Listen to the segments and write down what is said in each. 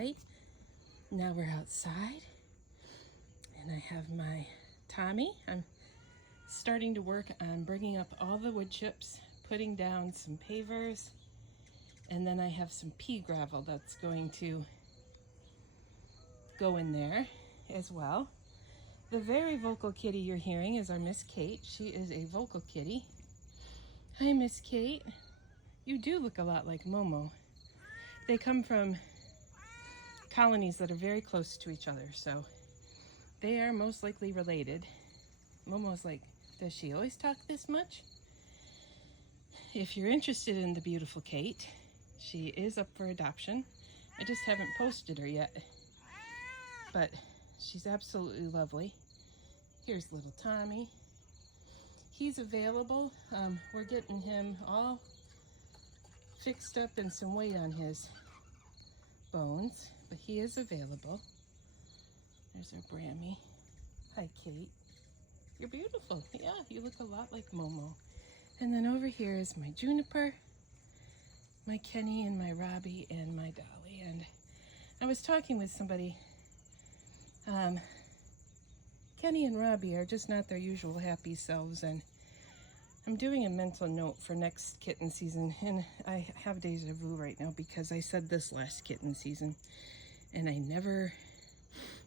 play. Now we're outside, and I have my Tommy. I'm starting to work on bringing up all the wood chips, putting down some pavers, and then I have some pea gravel that's going to go in there as well. The very vocal kitty you're hearing is our Miss Kate. She is a vocal kitty. Hi, Miss Kate. You do look a lot like Momo. They come from colonies that are very close to each other, so they are most likely related. Momo's like, does she always talk this much? If you're interested in the beautiful Kate, she is up for adoption. I just haven't posted her yet, but she's absolutely lovely. Here's little Tommy. He's available. We're getting him all fixed up and some weight on his bones, but he is available. There's our Brammy. Hi, Kate. You're beautiful. Yeah, you look a lot like Momo. And then over here is my Juniper, my Kenny, and my Robbie, and my Dolly. And I was talking with somebody. Kenny and Robbie are just not their usual happy selves, and I'm doing a mental note for next kitten season, and I have deja vu right now because I said this last kitten season, and I never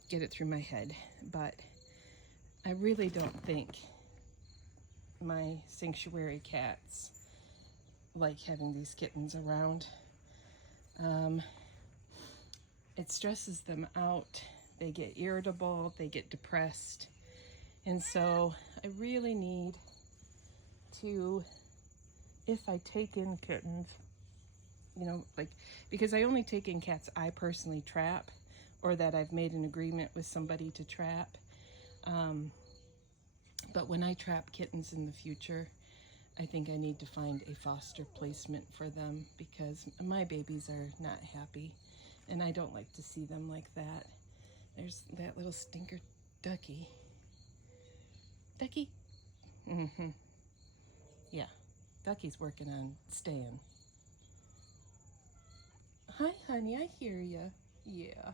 get it through my head, but I really don't think my sanctuary cats like having these kittens around. It stresses them out. They get irritable, they get depressed, and so I really need to, if I take in kittens, because I only take in cats I personally trap, or that I've made an agreement with somebody to trap. But when I trap kittens in the future, I think I need to find a foster placement for them, because my babies are not happy, and I don't like to see them like that. There's that little stinker Ducky. Ducky? Mm-hmm. Yeah, Ducky's working on staying. Hi, honey, I hear ya. Yeah.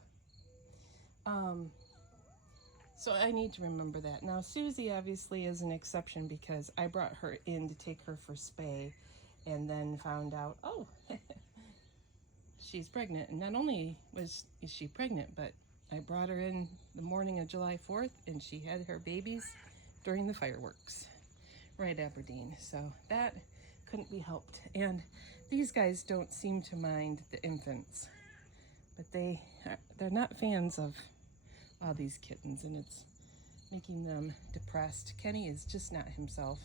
So I need to remember that. Now, Susie obviously is an exception because I brought her in to take her for spay and then found out, oh, she's pregnant. And not only is she pregnant, but I brought her in the morning of July 4th and she had her babies during the fireworks. Right, Aberdeen. So that couldn't be helped. And these guys don't seem to mind the infants, but they're not fans of all these kittens, and it's making them depressed. Kenny is just not himself.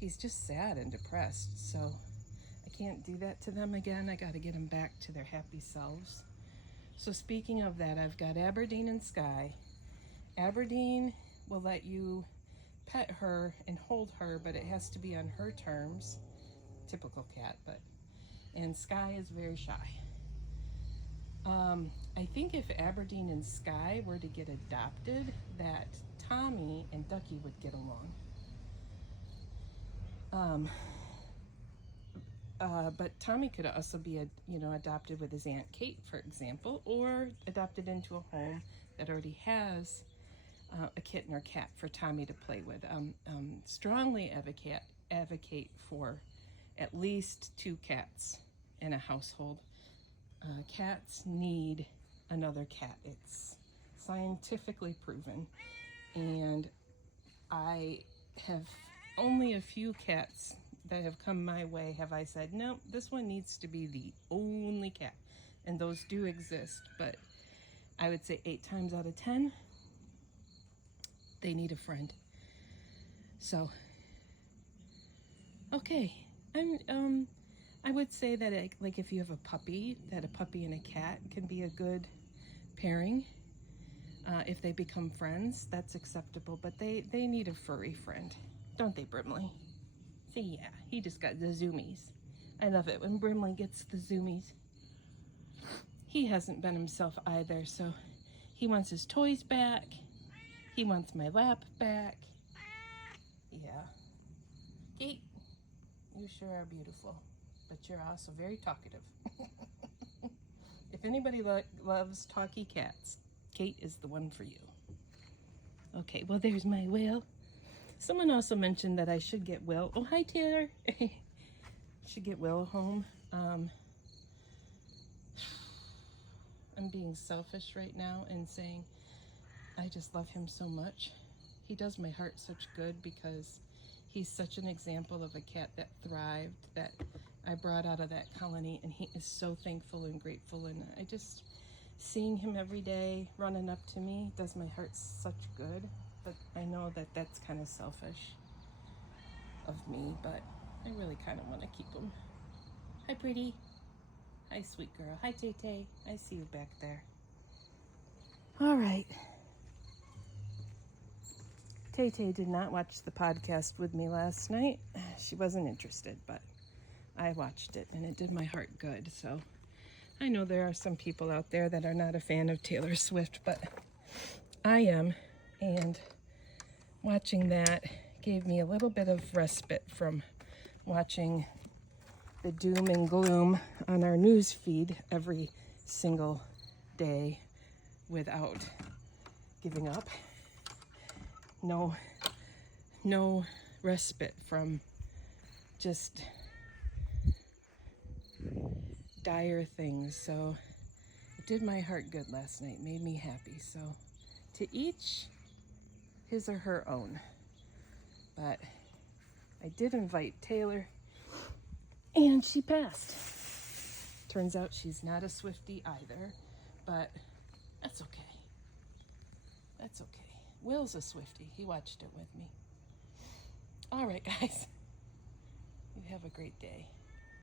He's just sad and depressed, so I can't do that to them again. I got to get them back to their happy selves. So speaking of that, I've got Aberdeen and Sky. Aberdeen will let you pet her and hold her, but it has to be on her terms. Typical cat, and Sky is very shy. I think if Aberdeen and Sky were to get adopted, that Tommy and Ducky would get along. But Tommy could also be adopted with his Aunt Kate, for example, or adopted into a home that already has a kitten or cat for Tommy to play with. Strongly advocate for at least 2 cats in a household. Cats need another cat. It's scientifically proven, and I have only a few cats that have come my way have I said, no, this one needs to be the only cat, and those do exist, but I would say 8 times out of 10 they need a friend. So okay, I would say that if you have a puppy, that a puppy and a cat can be a good pairing. If they become friends, that's acceptable, but they need a furry friend, don't they, Brimley? See, yeah, he just got the zoomies. I love it when Brimley gets the zoomies. He hasn't been himself either, so he wants his toys back. He wants my lap back. Yeah. Kate, you sure are beautiful, but you're also very talkative. If anybody loves talky cats, Kate is the one for you. Okay, well, there's my Will. Someone also mentioned that I should get Will. Oh, hi, Taylor. Should get Will home. I'm being selfish right now and saying I just love him so much. He does my heart such good because he's such an example of a cat that thrived, that I brought out of that colony, and he is so thankful and grateful. And I just, seeing him every day running up to me does my heart such good. But I know that that's kind of selfish of me, but I really kind of want to keep him. Hi, pretty. Hi, sweet girl. Hi, Tay-Tay. I see you back there. All right. Tay-Tay did not watch the podcast with me last night. She wasn't interested, but I watched it, and it did my heart good. So I know there are some people out there that are not a fan of Taylor Swift, but I am, and watching that gave me a little bit of respite from watching the doom and gloom on our news feed every single day without giving up. No respite from just dire things. So it did my heart good last night, made me happy. So to each his or her own. But I did invite Taylor, and she passed. Turns out she's not a Swiftie either, but that's okay. That's okay. Will's a Swiftie. He watched it with me. All right, guys. You have a great day.